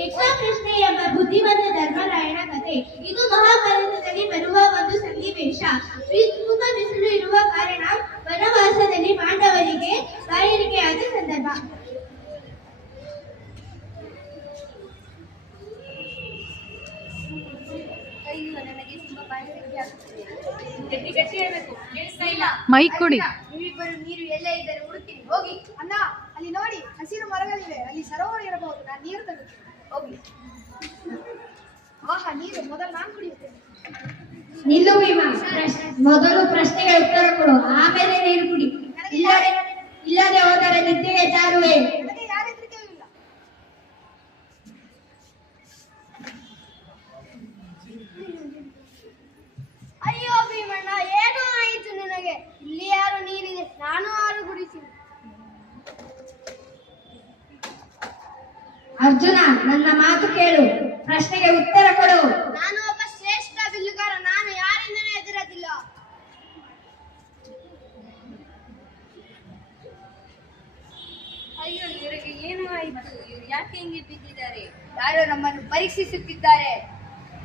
ಯಕ್ಷಕೃಷ್ಣ ಎಂಬ ಬುದ್ಧಿವಂತ ಧರ್ಮರಾಯಣ ಕಥೆ. ಇದು ಮಹಾಭಾರತದಲ್ಲಿ ಬರುವ ಒಂದು ಸನ್ನಿವೇಶ. ತುಂಬ ಬಿಸಿಲು ಇರುವ ಕಾರಣ ವನವಾಸದಲ್ಲಿ ಪಾಂಡವರಿಗೆ ಬಾಯಾರಿಕೆಯಾದ ಸಂದರ್ಭ. ಮೈಕ್ ಕೊಡಿ. ನೀವಿಬ್ಬರು ನೀರು ಎಲ್ಲೇ ಇದ್ದರೆ ಹುಡುಕ್ತೀನಿ, ಹೋಗಿ. ಅಣ್ಣ, ಅಲ್ಲಿ ನೋಡಿ, ಹಸಿರು ಮರಗಳಿವೆ, ಅಲ್ಲಿ ಸರೋವರ ಇರಬಹುದು. ನಾನು ನೀರು ತರುತ್ತೇನೆ, ಹೋಗಿ. ಆಹಾ, ನೀರು ಮೊದಲು ನಾನು ಕುಡಿಯುತ್ತೇನೆ. ನಿಲ್ಲು ಭೀಮಾ, ಮೊದಲು ಪ್ರಶ್ನೆಗೆ ಉತ್ತರ ಕೊಡು, ಆಮೇಲೆ ನೀರು ಕುಡಿ. ಇಲ್ಲದೆ ಹೋದರೆ ನಿದ್ದೆಗೆ ಜಾರುವೆ. ನನಗೆ ಯಾರ ಹೆದರಿಕೆಯೂ ಇಲ್ಲ. ಅಯ್ಯೋ ಭೀಮಣ್ಣ, ಏನೋ ಆಯಿತು ನಿನಗೆ? ಇಲ್ಲಿ ಯಾರು ನೀರಿದೆ, ನಾನು ಹಾಲು ಕುಡಿತೀನಿ. ಅರ್ಜುನ, ನನ್ನ ಮಾತು ಕೇಳು, ಪ್ರಶ್ನೆಗೆ ಉತ್ತರ ಕೊಡು. ನಾನು ಒಬ್ಬ ಶ್ರೇಷ್ಠ ಬಿಲ್ಲುಗಾರ, ನಾನು ಯಾರಿಂದಲೂ ಹೆದರೋದಿಲ್ಲ. ಅಯ್ಯೋ, ಇವರಿಗೆ ಏನು ಆಯಿತು? ಇವರು ಯಾಕೆ ಹಿಂಗೆ ಬಿದ್ದಿದ್ದಾರೆ? ಯಾರೋ ನಮ್ಮನ್ನು ಪರೀಕ್ಷಿಸುತ್ತಿದ್ದಾರೆ.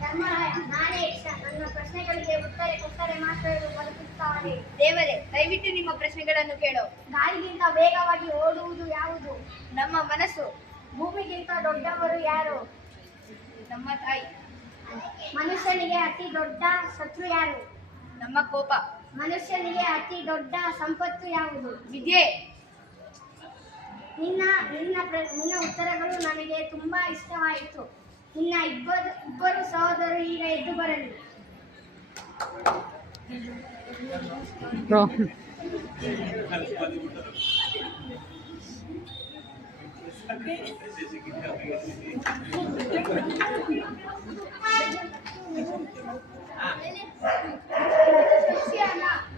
ಧರ್ಮರಾಯ, ನಾನೇ ಇಷ್ಟ. ನನ್ನ ಪ್ರಶ್ನೆಗಳಿಗೆ ಉತ್ತರ ಕೊಟ್ಟರೆ ಮಾತ್ರ ಇವರು ಬದುಕುತ್ತಾರೆ. ದೇವರೇ, ದಯವಿಟ್ಟು ನಿಮ್ಮ ಪ್ರಶ್ನೆಗಳನ್ನು ಕೇಳೋ. ಗಾಳಿಗಿಂತ ವೇಗವಾಗಿ ಓಡುವುದು ಯಾವುದು? ನಮ್ಮ ಮನಸ್ಸು. ಭೂಮಿಗಿಂತ ದೊಡ್ಡವರು ಯಾರು? ನಮ್ಮ ತಾಯಿ. ಮನುಷ್ಯನಿಗೆ ಅತಿ ದೊಡ್ಡ ಶತ್ರು ಯಾರು? ನಮ್ಮ ಕೋಪ. ಮನುಷ್ಯನಿಗೆ ಅತಿ ದೊಡ್ಡ ಸಂಪತ್ತು ಯಾವುದು? ವಿದ್ಯೆ. ನಿನ್ನ ಉತ್ತರಗಳು ನನಗೆ ತುಂಬಾ ಇಷ್ಟವಾಯಿತು. ನಿನ್ನ ಇಬ್ಬರು ಸಹೋದರರು ಈಗ ಎದ್ದು ಬರಲಿ.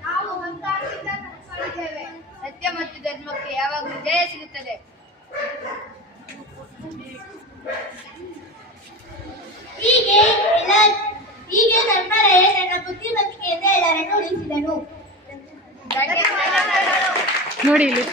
ನಾವು ಒಂದಾಗಿದ್ದ ಕಲಿತೇವೆ. ಸತ್ಯ ಮತ್ತು ಧರ್ಮಕ್ಕೆ ಯಾವಾಗಲೂ ಜಯ ಸಿಗುತ್ತದೆ. ಹೀಗೆ ಧರ್ಮರಾಯ ತನ್ನ ಬುದ್ಧಿವಂತಿಕೆಯಿಂದ ಎಲ್ಲರನ್ನು ಉಳಿಸಿದನು. ನೋಡಿ ಇಲ್ಲಿ